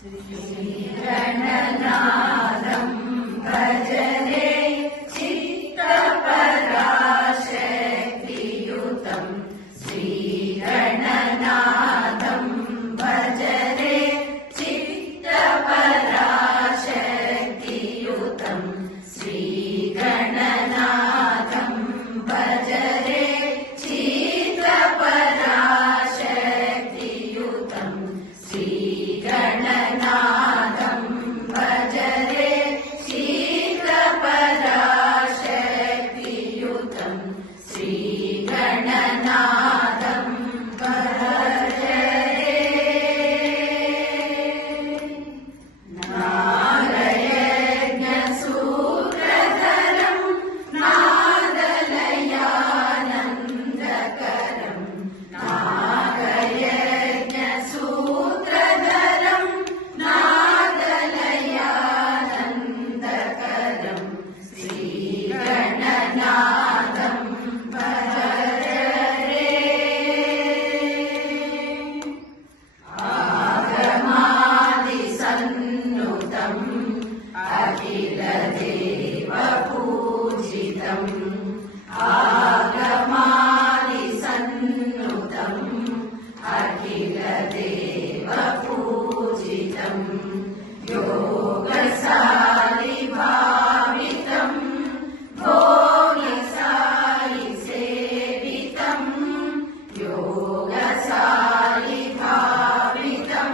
श्रीगणनाथं भजरे चित्तपराशक्तियुतं श्रीगणनाथं भजरे चित्तपराशक्तियुतं श्रीगणनाथं भजरे चित्तपराशक्तियुतं श्रीगणनाथं भजरे चित्तपराशक्तियुतं श्रीगणनाथं भजरे नागयज्ञसूत्रधरं नादलयानन्दकरं नागयज्ञसूत्रधरं नादलयानन्दकरं श्रीगणनाथं भजरे आगमादिसन्नुतम् अखिलदेवपूजितम् आगमादिसन्नुतम् अखिलदेवपूजितम् योगशालिभावितं भोगशालिसेवितं योगशालिभावितं